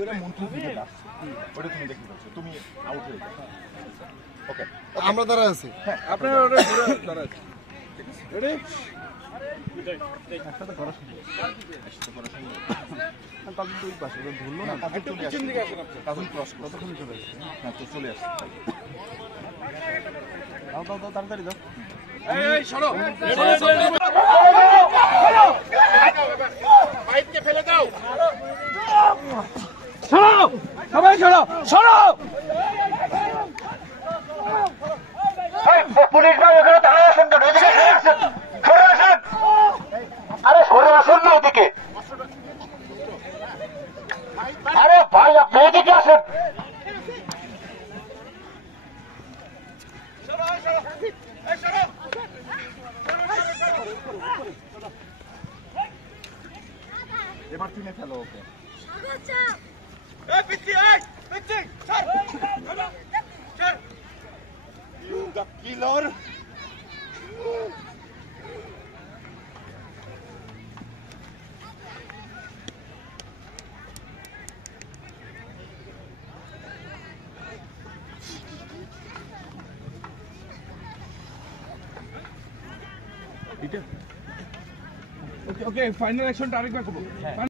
করে মন্ত্রী দিকে দাস ওটা তুমি দেখতে পাচ্ছ তুমি আউট হয়ে যাও ওকে আমরা দাঁড়া আছি আপনারা ওটা ঘুরে দাঁড়া আছে রেডি একসাথে করা শুরু একসাথে করা শুরু তাদের দুই পাশে ধরলো না একটু পিছন দিকে আসেন আপনি কাজল ক্রস কতক্ষণ চলে আসছে হ্যাঁ তো চলে আসছে দাও দাও দাও তাড়াতাড়ি দাও এই সরো পাইপকে ফেলে দাও সরো সবাই সরো সরো পুলিশ ভাই ওখানে দাঁড়ায় আসেন কেন এদিকে সরে আসেন সরে আসেন আরে সরে আসেন না ওদিকে আরে ভাই আপনি এদিকে আসেন এবার টিমে ফেলো ওকে কিলার ওকে ওকে ফাইনাল অ্যাকশনটা আরেকবার করব